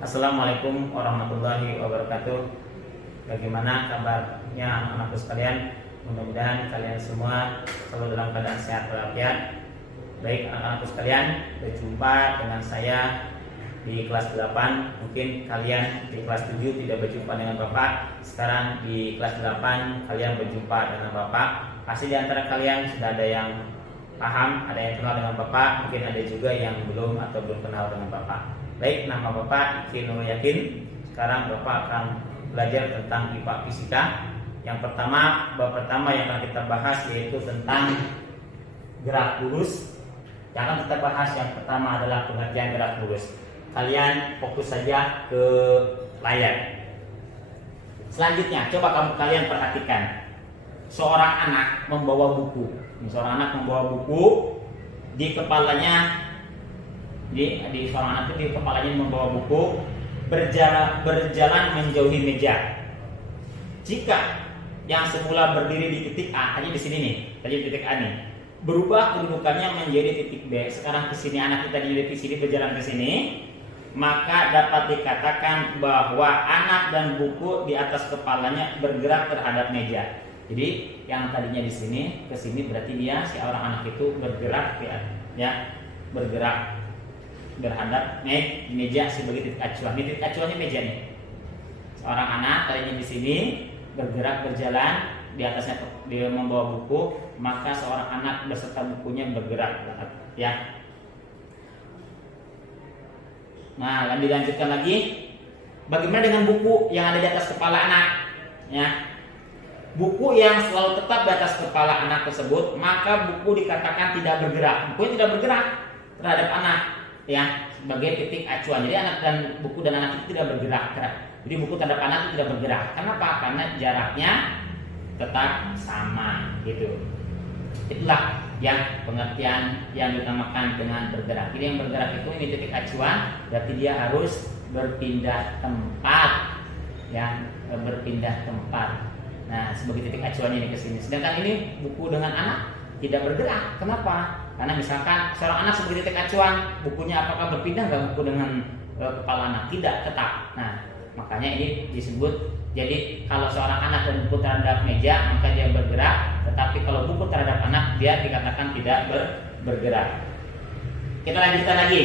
Assalamualaikum warahmatullahi wabarakatuh. Bagaimana kabarnya anak-anakku sekalian? Mudah-mudahan kalian semua selalu dalam keadaan sehat walafiat. Baik anak-anakku sekalian, berjumpa dengan saya di kelas 8. Mungkin kalian di kelas 7 tidak berjumpa dengan Bapak. Sekarang di kelas 8 kalian berjumpa dengan Bapak. Pasti di antara kalian sudah ada yang paham, ada yang kenal dengan Bapak, mungkin ada juga yang belum atau belum kenal dengan Bapak. Baik, nama Bapak Ikri Nurul Yakin. Sekarang Bapak akan belajar tentang IPA Fisika. Yang pertama, bab pertama yang akan kita bahas yaitu tentang gerak lurus. Yang akan kita bahas yang pertama adalah pengertian gerak lurus. Kalian fokus saja ke layar. Selanjutnya, coba kalian perhatikan. Seorang anak membawa buku. Seorang anak membawa buku, di kepalanya di seorang anak itu di kepalanya membawa buku, berjalan menjauhi meja. Jika yang semula berdiri di titik A, hanya di sini nih, tadi titik A nih, berubah kedudukannya menjadi titik B. Sekarang ke sini anak kita di sini berjalan ke sini, maka dapat dikatakan bahwa anak dan buku di atas kepalanya bergerak terhadap meja. Jadi yang tadinya di sini ke sini berarti dia si orang anak itu bergerak ya, bergerak berhadap meja sebagai titik acuan. Di titik acuannya meja nih. Seorang anak tadinya di sini bergerak berjalan, di atasnya dia membawa buku, maka seorang anak beserta bukunya bergerak ya. Nah, dilanjutkan lagi. Bagaimana dengan buku yang ada di atas kepala anak? Ya. Buku yang selalu tetap di atas kepala anak tersebut, maka buku dikatakan tidak bergerak. Buku tidak bergerak terhadap anak, ya, sebagai titik acuan. Jadi anak dan buku dan anak itu tidak bergerak. Jadi buku terhadap anak itu tidak bergerak. Kenapa? Karena jaraknya tetap sama, gitu. Itulah yang pengertian yang dinamakan dengan bergerak. Jadi yang bergerak itu ini titik acuan, berarti dia harus berpindah tempat, ya, berpindah tempat. Nah, sebagai titik acuannya ini ke sini. Sedangkan ini buku dengan anak tidak bergerak. Kenapa? Karena misalkan seorang anak sebagai titik acuan, bukunya apakah berpindah nggak buku dengan kepala anak? Tidak, tetap. Nah, makanya ini disebut. Jadi kalau seorang anak dan buku terhadap meja, maka dia bergerak. Tetapi kalau buku terhadap anak, dia dikatakan tidak bergerak. Kita lanjutkan lagi.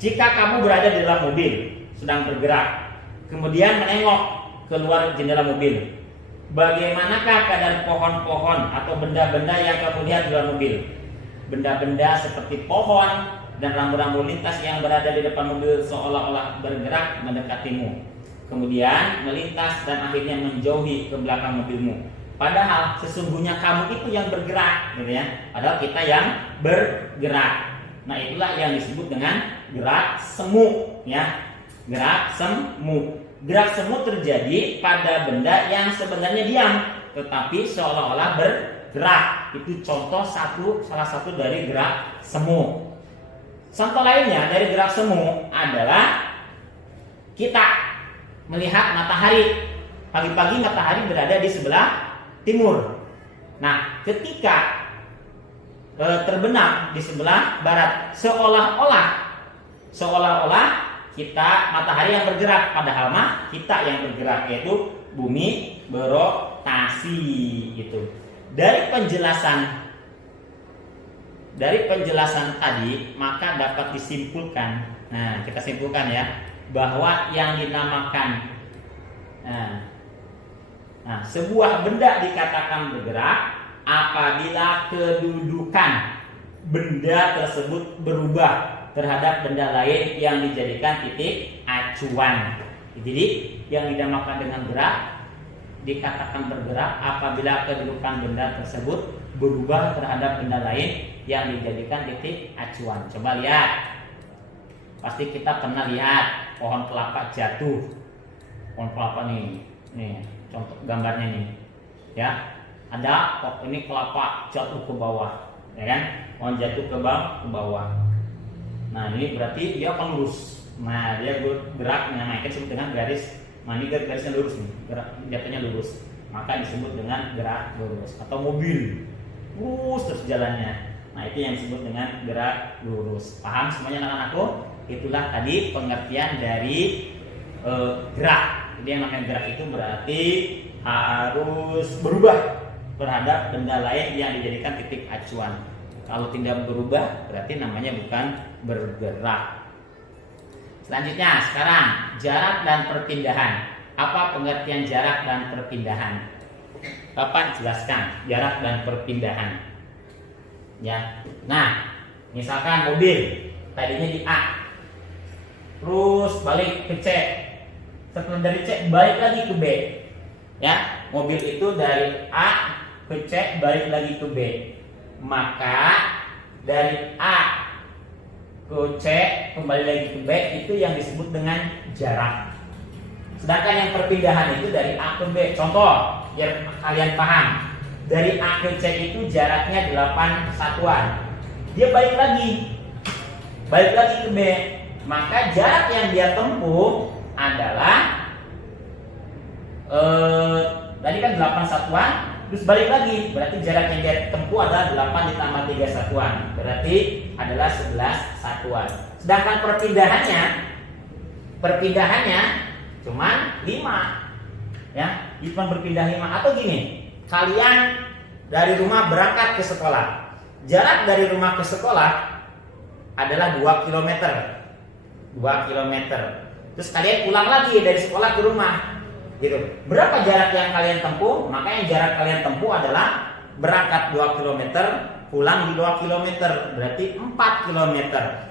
Jika kamu berada di dalam mobil, sedang bergerak, kemudian menengok keluar jendela mobil, bagaimanakah keadaan pohon-pohon atau benda-benda yang kamu lihat di dalam mobil? Benda-benda seperti pohon dan rambu-rambu lintas yang berada di depan mobil seolah-olah bergerak mendekatimu, kemudian melintas dan akhirnya menjauhi ke belakang mobilmu. Padahal sesungguhnya kamu itu yang bergerak, gitu ya. Padahal kita yang bergerak. Nah, itulah yang disebut dengan gerak semu, ya. Gerak semu. Gerak semu terjadi pada benda yang sebenarnya diam, tetapi seolah-olah bergerak. Itu contoh salah satu dari gerak semu. Contoh lainnya dari gerak semu adalah kita melihat matahari. Pagi-pagi matahari berada di sebelah timur. Nah, ketika terbenam di sebelah barat, seolah-olah kita matahari yang bergerak, padahal mah kita yang bergerak, yaitu bumi berotasi gitu. Dari penjelasan tadi maka dapat disimpulkan. Nah, kita simpulkan ya, bahwa yang dinamakan sebuah benda dikatakan bergerak apabila kedudukan benda tersebut berubah terhadap benda lain yang dijadikan titik acuan. Jadi yang dinamakan dengan gerak dikatakan bergerak apabila kedudukan benda tersebut berubah terhadap benda lain yang dijadikan titik acuan. Coba lihat. Pasti kita pernah lihat pohon kelapa jatuh. Pohon kelapa nih contoh gambarnya nih. Ya. Ada ini kelapa jatuh ke bawah, ya kan? Pohon jatuh ke bawah. Nah, ini berarti dia akan lurus. Nah, dia gerak menamakan disebut dengan garis. Nah, ini garisnya lurus nih, gerak jatuhnya lurus. Maka disebut dengan gerak lurus. Atau mobil lurus terus jalannya. Nah, itu yang disebut dengan gerak lurus. Paham semuanya anak-anakku? Itulah tadi pengertian dari gerak. Jadi yang namanya gerak itu berarti harus berubah terhadap benda lain yang dijadikan titik acuan. Kalau tidak berubah berarti namanya bukan bergerak. Selanjutnya sekarang jarak dan perpindahan. Apa pengertian jarak dan perpindahan? Bapak jelaskan jarak dan perpindahan. Ya. Nah, misalkan mobil tadinya di A, terus balik ke C. Setelah dari C balik lagi ke B. Ya, mobil itu dari A ke C balik lagi ke B. Maka dari A ke C kembali lagi ke B itu yang disebut dengan jarak. Sedangkan yang perpindahan itu dari A ke B. Contoh biar kalian paham. Dari A ke C itu jaraknya 8 satuan. Dia balik lagi ke B. Maka jarak yang dia tempuh adalah tadi kan 8 satuan, terus balik lagi. Berarti jarak yang dia tempuh adalah 8 ditambah 3 satuan. Berarti adalah 11 satuan. Sedangkan perpindahannya cuma 5. Ya, cuma berpindah 5. Atau gini, kalian dari rumah berangkat ke sekolah. Jarak dari rumah ke sekolah adalah 2 km. 2 km. Terus kalian pulang lagi dari sekolah ke rumah. Gitu. Berapa jarak yang kalian tempuh? Maka yang jarak kalian tempuh adalah berangkat 2 km, pulang di 2 km, berarti 4 km.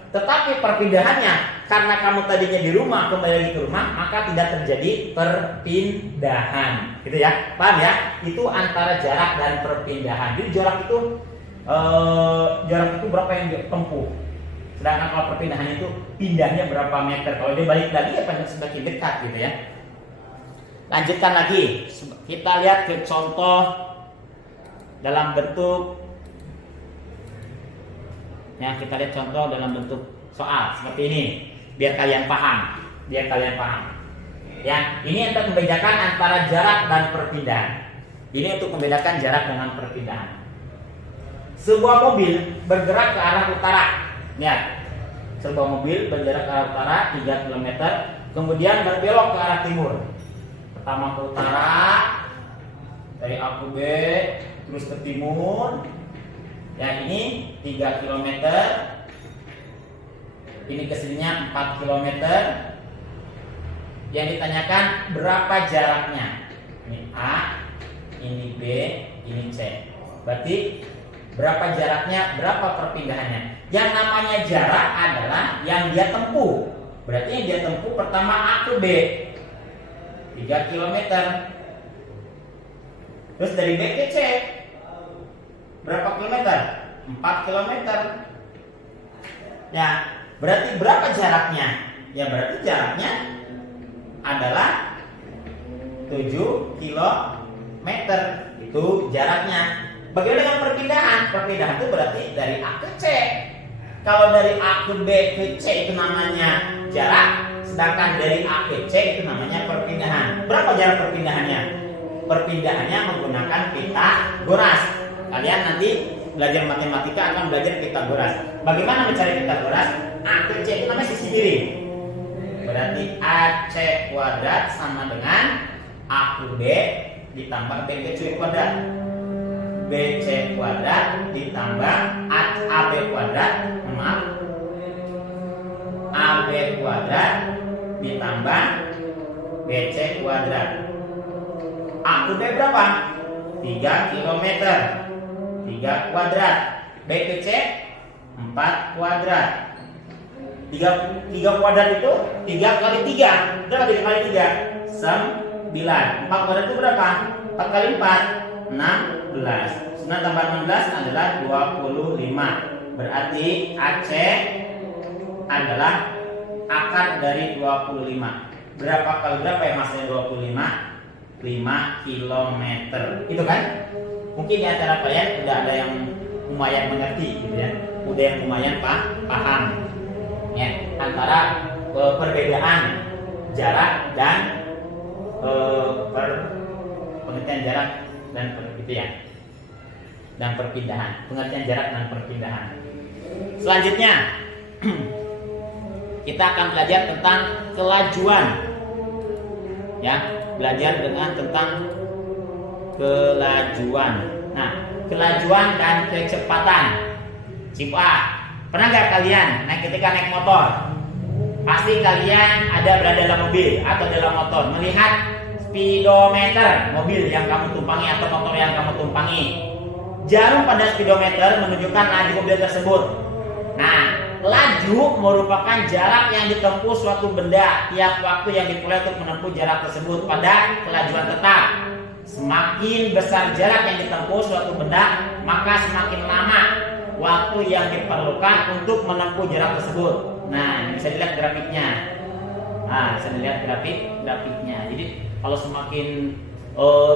Tetapi perpindahannya, karena kamu tadinya di rumah kembali lagi ke rumah, maka tidak terjadi perpindahan. Gitu ya. Paham ya? Itu antara jarak dan perpindahan. Jadi jarak itu berapa yang dia tempuh. Sedangkan kalau perpindahan itu pindahnya berapa meter. Kalau dia balik lagi ya pada semakin dekat gitu ya. Lanjutkan lagi. Kita lihat ke contoh dalam bentuk kita lihat contoh dalam bentuk soal seperti ini biar kalian paham. Ya, ini untuk membedakan antara jarak dan perpindahan. Ini untuk membedakan jarak dengan perpindahan. Sebuah mobil bergerak ke arah utara. Lihat. Sebuah mobil bergerak ke arah utara 3 km, kemudian berbelok ke arah timur. Pertama ke utara, dari A ke B, terus ke timur. Ya, ini 3 km. Ini kesininya 4 km. Yang ditanyakan berapa jaraknya? Ini A, ini B, ini C. Berarti berapa jaraknya, berapa perpindahannya? Yang namanya jarak adalah yang dia tempuh. Berarti yang dia tempuh pertama A ke B 3 km. Terus dari B ke C berapa kilometer? 4 km. Ya, berarti berapa jaraknya? Ya berarti jaraknya adalah 7 km. Itu jaraknya. Bagaimana dengan perpindahan? Perpindahan itu berarti dari A ke C. Kalau dari A ke B ke C itu namanya jarak, sedangkan dari A ke C itu namanya perpindahan. Berapa jarak perpindahannya? Perpindahannya menggunakan Pitagoras. Kalian nanti belajar matematika akan belajar Pitagoras. Bagaimana mencari Pitagoras? A ke C itu namanya sisi miring. Berarti AC kuadrat sama dengan A ke B ditambah B ke C kuadrat. BC kuadrat ditambah AB kuadrat, AB kuadrat ditambah BC kuadrat. A ke B berapa? 3 km. 3 kuadrat. B ke C 4 kuadrat. 3 kuadrat itu 3 kali 3. Berapa 3 kali 3? 9. 4 kuadrat itu berapa? 4 kali 4 16. 9 tambah 16 adalah 25. Berarti AC adalah akar dari 25. Berapa kali berapa ya masnya 25? 5 km. Itu kan? Mungkin di antara kalian udah ada yang lumayan mengerti gitu ya. Udah yang lumayan paham. Ya, antara perbedaan jarak dan pengertian jarak dan dan perpindahan. Pengertian jarak dan perpindahan. Selanjutnya kita akan belajar tentang kelajuan. Ya, belajar dengan tentang kelajuan. Nah, kelajuan dan kecepatan. Sip A. Pernah nggak kalian ketika naik motor? Pasti kalian ada berada dalam mobil atau dalam motor, melihat speedometer mobil yang kamu tumpangi atau motor yang kamu tumpangi. Jarum pada speedometer menunjukkan laju mobil tersebut. Nah, laju merupakan jarak yang ditempuh suatu benda tiap waktu yang diperoleh untuk menempuh jarak tersebut pada kelajuan tetap. Semakin besar jarak yang ditempuh suatu benda, maka semakin lama waktu yang diperlukan untuk menempuh jarak tersebut. Nah, ini bisa dilihat grafiknya. Nah, bisa dilihat grafiknya. Jadi kalau semakin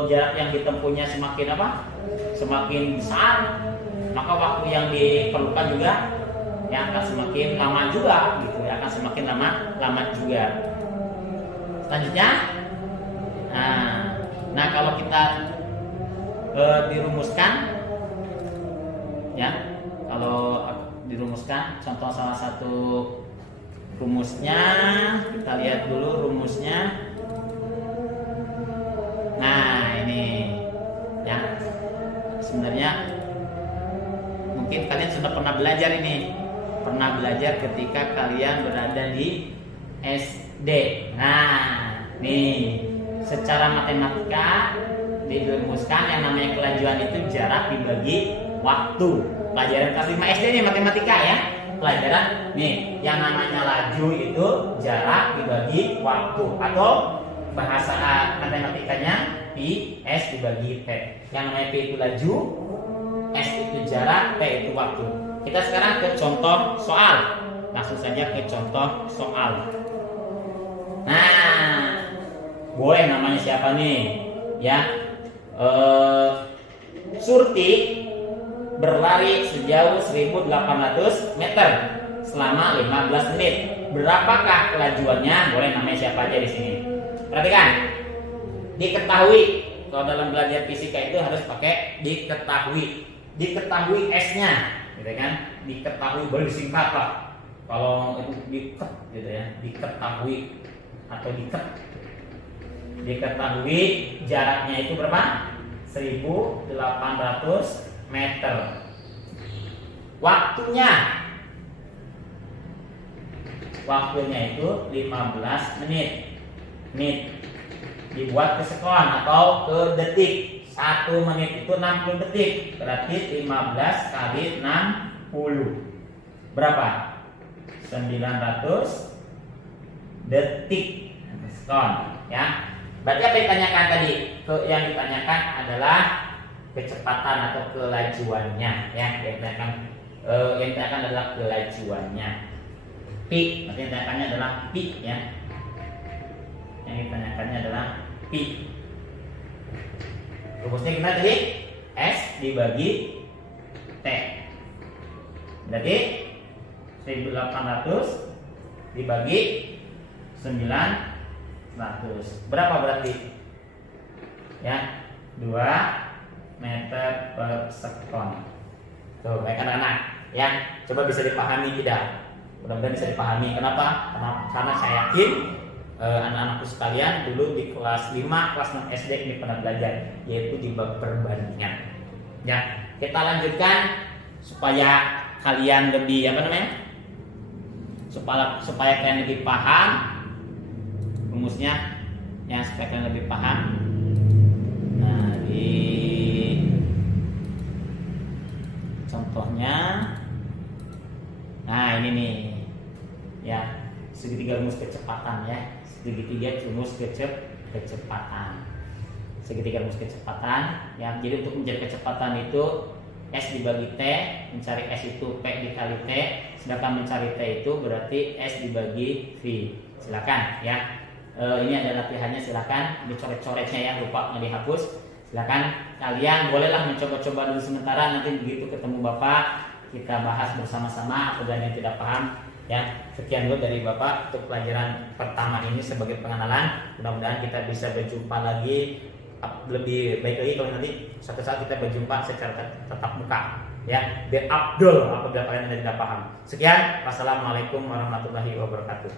jarak yang ditempuhnya semakin semakin besar, maka waktu yang diperlukan juga yang akan semakin lama juga, gitu. Akan semakin lama juga. Selanjutnya, nah kalau kita dirumuskan, ya, kalau dirumuskan, contoh salah satu rumusnya, kita lihat dulu rumusnya. Nah, ini ya, sebenarnya mungkin kalian sudah pernah belajar ini, ketika kalian berada di SD. Nah, nih secara matematika dirumuskan yang namanya kelajuan itu jarak dibagi waktu. Pelajaran kelas 5 SD nih, matematika ya. Pelajaran nih yang namanya laju itu jarak dibagi waktu, atau bahasa matematikanya Pi S dibagi T. Yang namanya P itu laju, S itu jarak, T itu waktu. Kita sekarang ke contoh soal. Langsung saja ke contoh soal. Nah, boleh namanya siapa nih? Ya, Surti berlari sejauh 1800 meter selama 15 menit. Berapakah kelajuannya? Boleh namanya siapa aja di sini. Perhatikan. Diketahui. Kalau dalam belajar fisika itu harus pakai diketahui. Diketahui S-nya, gitu kan? Diketahui, boleh disingkat lah. Kalau itu diket, gitu ya. Diketahui atau diket. Diketahui jaraknya itu berapa? 1800 meter. Waktunya itu 15 menit. Dibuat ke sekon atau ke detik. 1 menit itu 60 detik. Berarti 15 kali 60. Berapa? 900 detik. Sekon, ya. Berarti apa yang ditanyakan tadi? Yang ditanyakan adalah kecepatan atau kelajuannya, ya. Yang ditanyakan adalah kelajuannya. Pi, berarti yang ditanyakannya adalah pi, ya. Yang ditanyakannya adalah pi. Rumusnya gimana tadi? S dibagi T. Berarti 1800 dibagi 900. Berapa berarti? Ya, 2 meter per sekon. Tuh, baik anak-anak, ya. Coba bisa dipahami tidak? Mudah-mudahan bisa dipahami. Kenapa? Karena saya yakin anak-anakku sekalian dulu di kelas 5, kelas 6 SD ini pernah belajar, yaitu di bab perbandingan. Ya, kita lanjutkan supaya kalian lebih supaya kalian lebih paham rumusnya, ya, supaya kalian lebih paham. Nah, di contohnya, nah ini nih, ya, segitiga rumus kecepatan, ya. Segitiga rumus kecepatan. Segitiga rumus kecepatan, ya. Jadi untuk mencari kecepatan itu S dibagi T, mencari S itu P dikali T, sedangkan mencari T itu berarti S dibagi V. Silakan, ya. Ini ada latihannya, silakan. Dicoret-coretnya ya, lupa nggak dihapus. Silakan kalian bolehlah mencoba-coba dulu sementara, nanti begitu ketemu Bapak kita bahas bersama-sama apabila yang tidak paham. Ya, sekian dulu dari Bapak untuk pelajaran pertama ini sebagai pengenalan. Mudah-mudahan kita bisa berjumpa lagi, lebih baik lagi kalau nanti suatu saat kita berjumpa secara tatap muka, ya. Be Abdul apabila kalian tidak paham. Sekian, wassalamualaikum warahmatullahi wabarakatuh.